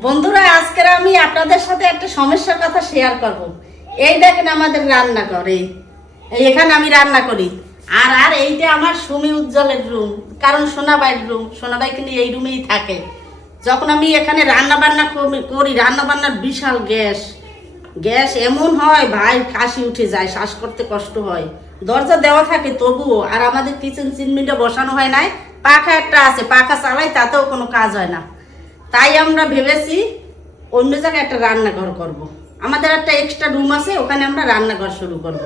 বন্ধুরা, আজকে আমি আপনাদের সাথে একটা সমস্যার কথা শেয়ার করব। এই দেখেন আমাদের রান্নাঘর, এই এখানে আমি রান্না করি। আর এইটা আমার সুমি উজ্জ্বলের রুম, কারণ সোনাবাইয়ের রুম। সোনাবাই কিন্তু এই রুমেই থাকে। যখন আমি এখানে রান্না বান্না করি, রান্না বান্নার বিশাল গ্যাস এমন হয় ভাই, কাশি উঠে যায়, শ্বাস করতে কষ্ট হয়। দরজা দেওয়া থাকে তবুও। আর আমাদের কিচেন চিমনিটা বসানো হয় নাই, পাখা একটা আছে, পাখা চালাই, তাতেও কোনো কাজ হয় না। তাই আমরা ভেবেছি অন্য জায়গায় একটা রান্নাঘর করব। আমাদের একটা এক্সট্রা রুম আছে, ওখানে আমরা রান্নাঘর শুরু করব।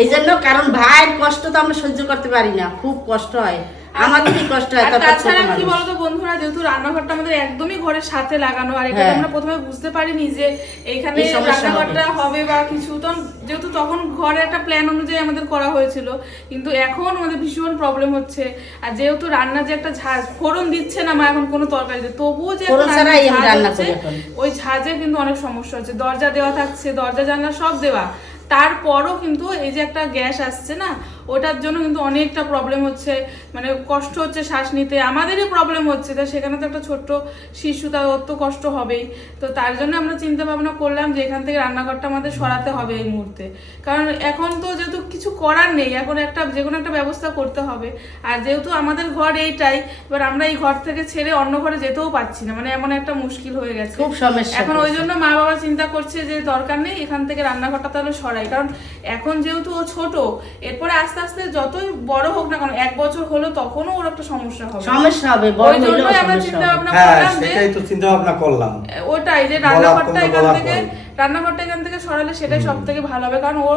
এই জন্য, কারণ ভাইয়ের কষ্ট তো আমরা সহ্য করতে পারি না, খুব কষ্ট হয়, আমাদেরই কষ্ট হয়। তাছাড়া কি বলতো বন্ধুরা, যেহেতু রান্নাঘরটা আমাদের একদমই ঘরের সাথে লাগানো, আর এটা আমরা প্রথমে বুঝতে পারিনি যে এইখানে রান্নাঘরটা হবে বা কিছু, যেহেতু তখন ঘরে একটা প্ল্যান অনুযায়ী আমাদের করা হয়েছিল, কিন্তু এখন আমাদের ভীষণ প্রবলেম হচ্ছে। আর যেহেতু রান্না যে একটা ঝাঁজ, ফোড়ন দিচ্ছে না মা এখন কোনো তরকারিতে, তবুও যে ওই ঝাঁজে কিন্তু অনেক সমস্যা হচ্ছে। দরজা দেওয়া থাকছে, দরজা জানলা সব দেওয়া, তারপরও কিন্তু এই যে একটা গ্যাস আসছে না, ওটার জন্য কিন্তু অনেকটা প্রবলেম হচ্ছে, মানে কষ্ট হচ্ছে শ্বাস নিতে, আমাদেরই প্রবলেম হচ্ছে। তা সেখানে তো একটা ছোট্ট শিশু, তার তো কষ্ট হবেই। তো তার জন্য আমরা চিন্তা ভাবনা করলাম যে এখান থেকে রান্নাঘরটা আমাদের সরাতে হবে এই মুহূর্তে, কারণ এখন তো যেহেতু কিছু করার নেই, এখন যে কোনো একটা ব্যবস্থা করতে হবে। আর যেহেতু আমাদের ঘর এইটাই, এবার আমরা এই ঘর থেকে ছেড়ে অন্য ঘরে যেতেও পারছি না, মানে এমন একটা মুশকিল হয়ে গেছে, খুব সমস্যা। এখন ওই জন্য মা বাবা চিন্তা করছে যে দরকার নেই, এখান থেকে রান্নাঘরটা তাহলে সরাই। কারণ এখন যেহেতু ও ছোট, এরপরে আস্তে আস্তে যতই বড় হোক না কেন, 1 বছর হলো, তখনও ওর একটা সমস্যা হবে। ওই জন্যই আমরা চিন্তা ভাবনা করলাম যে সেটাই তো চিন্তা ভাবনা করলাম, ওটাই যে রান্নাঘরটা এখান থেকে সরালে সেটাই সব থেকে ভালো হবে। কারণ ও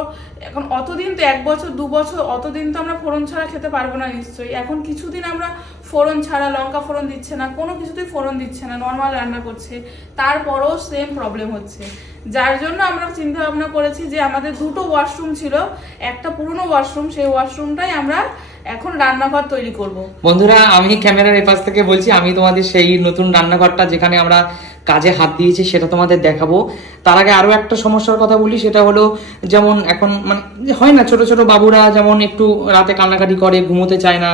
এখন অতদিন তো 1 বছর 2 বছর, অতদিন তো আমরা ফোড়ন ছাড়া খেতে পারবো না নিশ্চয়ই। এখন কিছুদিন আমরা ফোড়ন ছাড়া, লঙ্কা ফোড়ন দিচ্ছে না, কোনো কিছুতেই ফোড়ন দিচ্ছে না, নর্মাল রান্না করছে, তারপরও সেম প্রবলেম হচ্ছে। যার জন্য আমরা চিন্তা ভাবনা করেছি যে আমাদের 2টো ওয়াশরুম ছিল, একটা পুরনো ওয়াশরুম, সেই ওয়াশরুমটাই আমরা এখন রান্নাঘর তৈরি করব। বন্ধুরা, আমি ক্যামেরার এপাশ থেকে বলছি, আমি তোমাদের সেই নতুন রান্নাঘরটা যেখানে আমরা কাজে হাত দিয়েছি সেটা তোমাদের দেখাবো। তার আগে আরো একটা সমস্যার কথা বলি, সেটা হলো যেমন এখন মানে হয় না, ছোট ছোট বাবুরা যেমন একটু রাতে কান্নাকাটি করে, ঘুমোতে চায় না।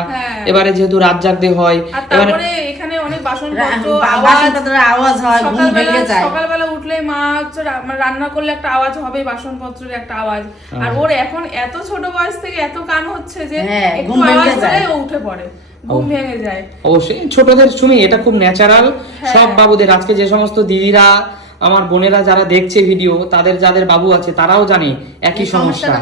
এবারে যেহেতু রাত জাগতে হয়, তারপরে এখানে অনেক বাসনপত্র আওয়াজ হয়, ঘুম ভেঙে যায়। সকালবেলা উঠলে মা হচ্ছে রান্না করলে একটা আওয়াজ হবে, বাসনপত্রের একটা আওয়াজ। আর ওর এখন এত ছোট বয়স থেকে এত কান হচ্ছে যে একটু আওয়াজ হলে ও উঠে পড়ে, ঘুম ভেঙে যায়। অবশ্যই ছোটদের সুমি এটা খুব ন্যাচারাল, সব বাবুদের। আজকে যে সমস্ত দিদিরা, আমার বোনেরা যারা দেখছে ভিডিও, তাদের যাদের বাবু আছে তারাও জানে একই সমস্যা,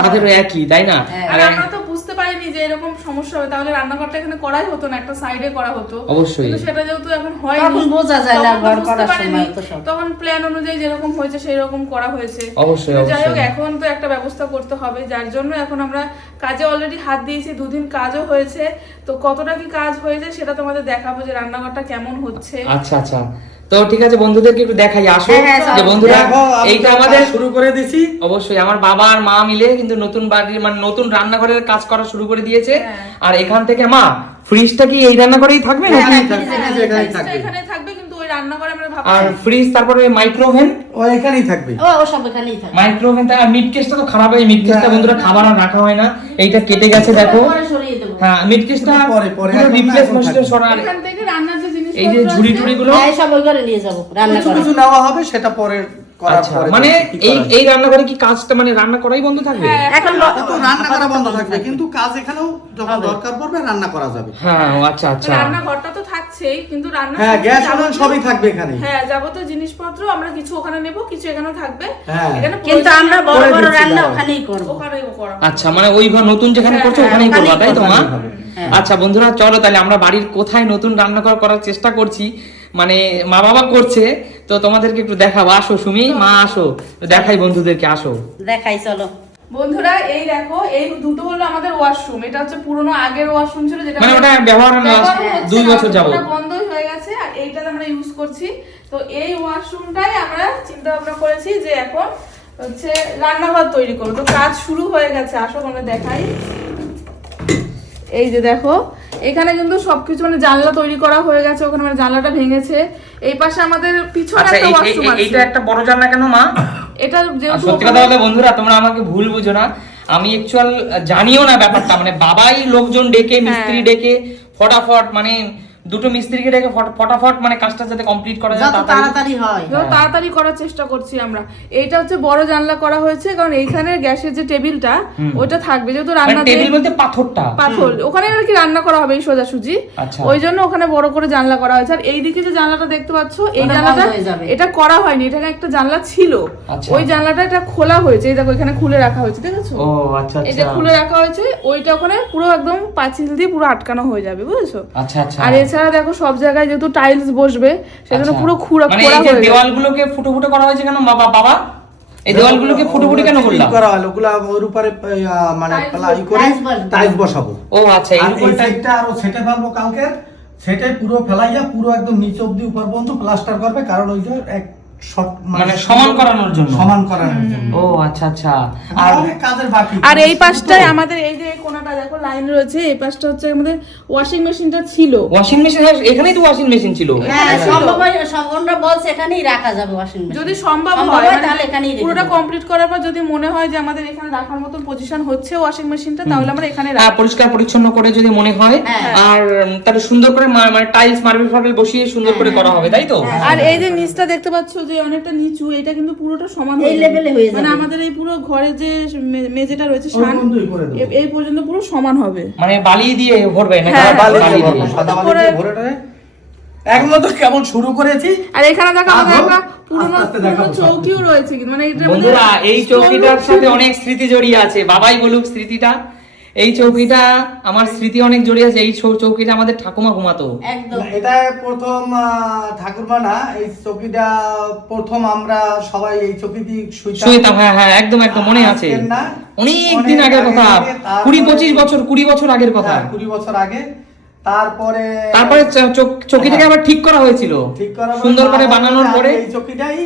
তাদেরও একই, তাই না? আর আমরা তো বুঝতে পারিনি যে এরকম সমস্যা হবে, তাহলে রান্নাঘরটা এখানে করাই হতো না, একটা সাইডে করা হতো। অবশ্যই, কিন্তু সেটা যেহেতু এখন হয়নি, তখন বোঝা যায় না, ঘর করার সময় তো সব তখন প্ল্যান অনুযায়ী যেরকম হয়েছে সেই রকম করা হয়েছে। অবশ্যই যাই হোক, এখন তো একটা ব্যবস্থা করতে হবে, যার জন্য এখন আমরা কাজে অলরেডি হাত দিয়েছি, 2 দিন কাজও হয়েছে। তো কতটা কি কাজ হয়েছে সেটা তোমাদের দেখাবো, যে রান্নাঘরটা কেমন হচ্ছে। আচ্ছা আচ্ছা, তো ঠিক আছে, বন্ধুদেরকে একটু দেখাই, আসো। যে বন্ধুরা, এইটা আমাদের শুরু করে দিয়েছি। অবশ্যই আমার বাবা আর মা মিলে কিন্তু নতুন বাড়ির মানে নতুন রান্নাঘরের কাজ করা শুরু করে দিয়েছে। আর এখান থেকে মা, ফ্রিজটা কি এই রান্নাঘরেই থাকবে নাকি? এখানে থাকবে, কিন্তু ওই রান্নাঘরে আমরা ভাবছি। আর ফ্রিজ, তারপরে মাইক্রোওভেন ও এখানেই থাকবে, ও সব এখানেই থাকবে। মাইক্রোওভেন। আর মিড কেসটা তো খারাপ হয়, মিড কেসটা বন্ধুরা খাবার আর রাখা হয় না, এইটা কেটে গেছে দেখো। হ্যাঁ, মিড কেসটা পুরো রিপ্লেসমেন্ট সরা। এখান থেকে রান্নার যে জিনিস, এই যে ঝুড়ি টুড়ি গুলো সব ওই ঘরে নিয়ে যাব, রান্না কিছু কিছু নেওয়া হবে, সেটা পরে করার পরে। মানে এই রান্নাঘরে কি কাজটা মানে রান্না করাই বন্ধ থাকবে? এখন তো রান্না করা বন্ধ থাকবে, কিন্তু কাজ এখানেও যখন দরকার পড়বে রান্না করা যাবে। হ্যাঁ, আচ্ছা আচ্ছা। রান্নাঘরটা তো থাকছেই, কিন্তু রান্না হ্যাঁ, গ্যাস ওভেন সবই থাকবে এখানে। হ্যাঁ, যাবতীয় জিনিসপত্র আমরা কিছু ওখানে নেব, কিছু এখানে থাকবে। এখানে কিন্তু আমরা বড় বড় রান্না ওখানেই করব। ওখানেই করব। আচ্ছা, মানে ওই ঘর নতুন যেখানে করছো ওখানেই করবা, তাই তো মা? আচ্ছা বন্ধুরা, চলো তাহলে আমরা বাড়ির কোথায় নতুন রান্নাঘর করার চেষ্টা করছি, মানে মা বাবা করছে, তো তোমাদেরকে একটু দেখাবো। আসো সুমি, মা আসো, দেখাই বন্ধুদেরকে, আসো দেখাই চলো। বন্ধুরা, এই দেখো, এই 2টো হলো আমাদের ওয়াশরুম। এটা হচ্ছে পুরনো আগের ওয়াশরুম ছিল, যেটা মানে ওটা ব্যবহার 2 বছর যাবত বন্ধই হয়ে গেছে, আর এইটা আমরা ইউজ করছি। তো এই ওয়াশরুমটাই আমরা চিন্তা ভাবনা করেছি যে এখন হচ্ছে রান্নাঘর তৈরি করব। তো কাজ শুরু হয়ে গেছে, আসো আমরা দেখাই। এই যে দেখো, এখানে কিন্তু সবকিছু মানে জানলা তৈরি করা হয়ে গেছে, ওখানে মানে জানলাটা ভেঙেছে। এই পাশে আমাদের পিছনে একটা ওয়াশরুম আছে। এইটা একটা বড় জানলা কেন মা? এটা যেহেতু সত্যি কথা বলতে বন্ধুরা, তোমরা আমাকে ভুল বুঝো না, আমি অ্যাকচুয়াল জানিও না ব্যাপারটা, মানে বাবাই লোকজন ডেকে, মিস্ত্রি ডেকে ফটাফট মানে দুটো মিস্ত্রিকে ডেকে ফটাফট মানে কাজটা যাতে কমপ্লিট করা যায় যত তাড়াতাড়ি হয়। তাড়াতাড়ি করার চেষ্টা করছি আমরা। এইটা হচ্ছে বড় জানলা করা হয়েছে, কারণ এইখানে গ্যাসের যে টেবিলটা ওইটা থাকবে, যেহেতু রান্না টেবিল বলতে পাথরটা, পাথর ওখানে আর কি রান্না করা হবে এই সোজাসুজি, ওই জন্য ওখানে বড় করে জানলা করা হয়েছে। আর এইদিকে যে জানলাটা দেখতে পাচ্ছ, এই জানলাটা এটা করা হয়নি, এটা একটা জানলা ছিল, ওই জানলাটা এটা খোলা হয়েছে, এই দেখো এখানে খুলে রাখা হয়েছে, দেখেছো? ও আচ্ছা আচ্ছা, এটা খুলে রাখা হয়েছে, ওইটা ওখানে পুরো একদম পাঁচিল দিয়ে পুরো আটকানো হয়ে যাবে, বুঝেছো? আচ্ছা আচ্ছা। আর এছাড়া দেখো সব জায়গায় যেহেতু টাইলস বসবে সেজন্য পুরো খোলা মানে খোলা এই যে হয়ে দেওয়ালগুলোকে ফুটো ফুটো করা হয়েছে কেন বাবা? এই দেওয়ালগুলোকে ফুটো ফুটো কেন করলাম? করা হলো ওগুলা ওর উপরে মানে প্লাই করে টাইলস বসাবো। ও আচ্ছা, এই উপরটা সাইডটা আরো সেটে ফেলবো কালকে, সেটাই পুরো ফেলাইয়া পুরো একদম নিচে অবধি উপর পর্যন্ত প্লাস্টার করবে, কারণ ওই যে এক শর্ট মানে সমান করানোর জন্য। ও আচ্ছা আচ্ছা। আর কাজের বাকি। আর এই পাশটায় আমাদের এই যে কোণাটা দেখো লাইন রয়েছে, এই পাশটা হচ্ছে আমাদের ওয়াশিং মেশিনটা ছিল। ওয়াশিং মেশিন এখানেই তো ওয়াশিং মেশিন ছিল। হ্যাঁ, সম্ভব হয়, সম্পূর্ণ বলছে এখানেই রাখা যাবে ওয়াশিং মেশিন। যদি সম্ভব হয় তাহলে এখানেই রেখে পুরোটা দেবো। কমপ্লিট করার পর যদি মনে হয় যে আমাদের এখানে রাখার মতো পজিশন হচ্ছে ওয়াশিং মেশিনটা, তাহলে আমরা এখানে রাখবো। পরিষ্কার পরিচ্ছন্ন করে যদি মনে হয়, আর তাহলে সুন্দর করে মানে টাইলস মার্বেল ফার্বেল বসিয়ে সুন্দর করে করা হবে, তাই তো? আর এই যে নিচটা দেখতে পাচ্ছ যে অনেকটা নিচু, এটা কিন্তু পুরোটা সমান এই লেভেলে হয়ে যাবে, মানে আমাদের এই পুরো ঘরের যে মেঝেটা রয়েছে শান এই পর্যন্ত পুরো সমান হবে। মানে বালি দিয়ে ভরবে না? হ্যাঁ, বালি বালি দিয়ে দিয়ে। সাদা বালি দিয়ে ভরে টরে একদম তো কেমন শুরু করেছি। আর এখানে দেখো আমাদের একটা পুরনো আস্তে আস্তে দেখাবো সব। চৌকিও রয়েছে, কিন্তু মানে এটা বন্ধুরা এই চৌকিটার সাথে অনেক স্মৃতি জড়িয়ে আছে, বাবাই বলুক স্মৃতিটা। এই চৌকিটা আমার স্মৃতি অনেক জড়িয়ে আছে। এই চৌকিটা আমাদের ঠাকুমা ঘুমাতো। একদম এটা প্রথম ঠাকুরমা না, এই চৌকিটা প্রথম আমরা সবাই এই চৌকিতে শুইতাম। হ্যাঁ হ্যাঁ, একদম একদম মনে আছে, অনেক দিন আগের কথা, 20-25 বছর, 20 বছর আগের কথা। 20 বছর আগে। তারপরে চৌকিটাকে আবার ঠিক করা হয়েছিল, ঠিক করা সুন্দর করে বানানোর পরে এই চৌকিটাই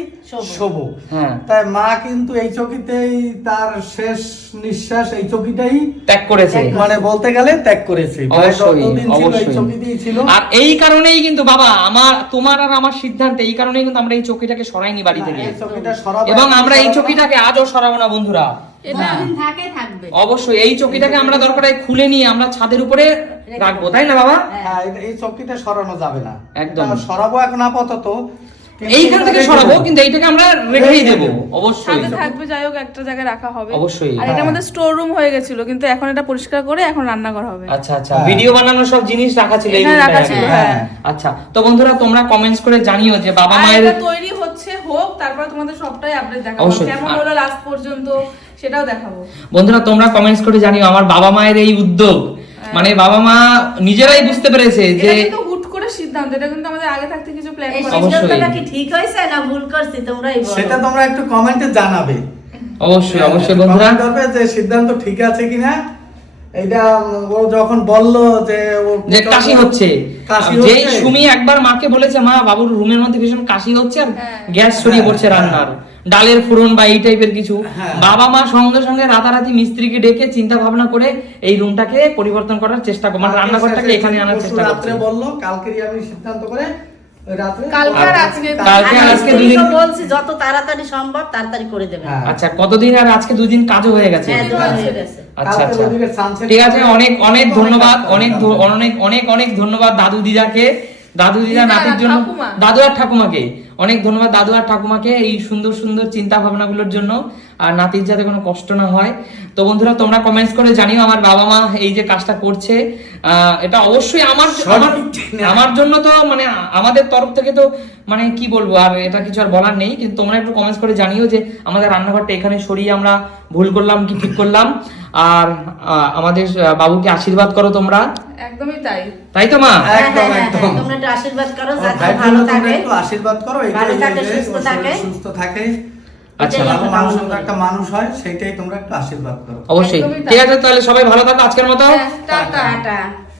শোবো। হ্যাঁ, তাই মা কিন্তু এই চৌকিতেই তার শেষ নিঃশ্বাস এই চৌকিটাই ত্যাগ করেছে, মানে বলতে গেলে ত্যাগ করেছে। অবশ্যই যতদিন ছিল এই অবশ্যই। চৌকিতেই ছিল। আর এই কারণেই কিন্তু বাবা তোমার আর আমার সিদ্ধান্ত, এই কারণেই কিন্তু আমরা এই চৌকিটাকে সরাইনি বাড়ি থেকে, এই চৌকিটা সরাবো, এবং আমরা এই চৌকিটাকে আজও সরাবো না বন্ধুরা। এটা থাকবে অবশ্যই এই চৌকিটাকে আমরা দরকার হয় খুলে নিয়ে আমরা ছাদের উপরে রাখবো, তাই না বাবা? হ্যাঁ, এই চৌকিটা সরানো যাবে না, একদম। এটা সরাবো এখন আপাতত, এইখান থেকে সরাবো, কিন্তু এইটাকে আমরা রেখেই দেবো অবশ্যই। সাথে থাকবে, যাই হোক একটা জায়গায় রাখা হবে অবশ্যই। আর এটা আমাদের স্টোর রুম হয়ে গেছিল, কিন্তু এখন এটা পরিষ্কার করে এখন রান্না করা হবে। আচ্ছা আচ্ছা, ভিডিও বানানোর সব জিনিস রাখা ছিল এই এখানে রাখা রুমটায়। ছিল, হ্যাঁ। আচ্ছা, তো বন্ধুরা তোমরা কমেন্টস করে জানিও যে বাবা আর মায়ের এটা তৈরি হচ্ছে, হোক, তারপর তোমাদের সবটাই আপডেট দেখাবো, অবশ্যই। কেমন হলো লাস্ট পর্যন্ত সেটাও দেখাবো। বন্ধুরা তোমরা কমেন্টস করে জানিও আমার বাবা মায়ের এই উদ্যোগ, মানে বাবা মা নিজেরাই বুঝতে পেরেছে যে এটা কিন্তু হুট করে সিদ্ধান্ত, এটা কিন্তু আমাদের আগে থাকতে কিছু প্ল্যান এই করা। সিদ্ধান্তটা কি ঠিক হয়েছে না ভুল করছি তোমরাই বলো। সেটা তোমরা একটু কমেন্টে জানাবে। অবশ্যই অবশ্যই বন্ধুরা। কমেন্ট করবে যে সিদ্ধান্ত ঠিক আছে কিনা। এইটা ও যখন বললো যে ও যে কাশি হচ্ছে, কাশি যে হচ্ছে। সুমি একবার মাকে বলেছে মা বাবুর রুমের মধ্যে ভীষণ কাশি হচ্ছে আর গ্যাস ছড়িয়ে পড়ছে রান্নার, ডালের ফোড়ন বা এই টাইপের কিছু। হ্যাঁ। বাবা মা সঙ্গে সঙ্গে রাতারাতি মিস্ত্রিকে ডেকে চিন্তা ভাবনা করে এই রুমটাকে পরিবর্তন করার চেষ্টা করে, মানে রান্নাঘরটাকে এখানে আনার চেষ্টা রাত্রে করছে। বললো, কালকেরই আমি সিদ্ধান্ত করে ওই রাত্রে কালকে আর আজকে কালকে আর আজকে দুদিন। বলছি যত তাড়াতাড়ি সম্ভব তাড়াতাড়ি করে দেবে। হ্যাঁ। আচ্ছা, কতদিন আর আজকে 2 দিন কাজও হয়ে গেছে। হ্যাঁ, দুদিন হয়ে গেছে। আচ্ছা কালকে আচ্ছা, ওদিকে sunset ঠিক আছে, করে অনেক অনেক অনেক ধন্যবাদ, কাজ অনেক করতে হবে। অনেক অনেক অনেক ধন্যবাদ দাদু দিদাকে, দাদু দিদা দিদা আর নাতির জন্য, ঠাকুমা। দাদু আর ঠাকুমাকে অনেক ধন্যবাদ, দাদু আর ঠাকুমাকে এই সুন্দর সুন্দর চিন্তা ভাবনাগুলোর জন্য, আর নাতির যাতে কোনো কষ্ট না হয়। তো বন্ধুরা তোমরা কমেন্টস করে জানিও আমার বাবা মা এই যে কাজটা করছে, এটা অবশ্যই আমার জন্য তো মানে আমাদের তরফ থেকে তো মানে কি বলবো, আর এটা কিছু আর বলার নেই, কিন্তু তোমরা একটু কমেন্টস করে জানিও যে আমাদের রান্নাঘরটা এখানে সরিয়ে আমরা ভুল করলাম কি ঠিক করলাম। আর আমাদের বাবুকে আশীর্বাদ করো তোমরা। একদমই তাই, তাই তো মা? একদম একদম। তোমরা একটু আশীর্বাদ করো আমার যাতে ভাইয়ের ভালো জন্য তোমরা থাকে, একটু আশীর্বাদ করো, এই ভালো যে থাকে, যে সুস্থ ওর শরীর থাকে। সুস্থ থাকে, আচ্ছা, এটাই ভালো আমরা মানুষ কামনা করি। একটা মানুষ হয়, সেটাই তোমরা একটু আশীর্বাদ করো। অবশ্যই। একদমই তাই। ঠিক আছে, তাহলে সবাই ভালো থাকো আজকের মতো। হ্যাঁ, টাটা। টাটা।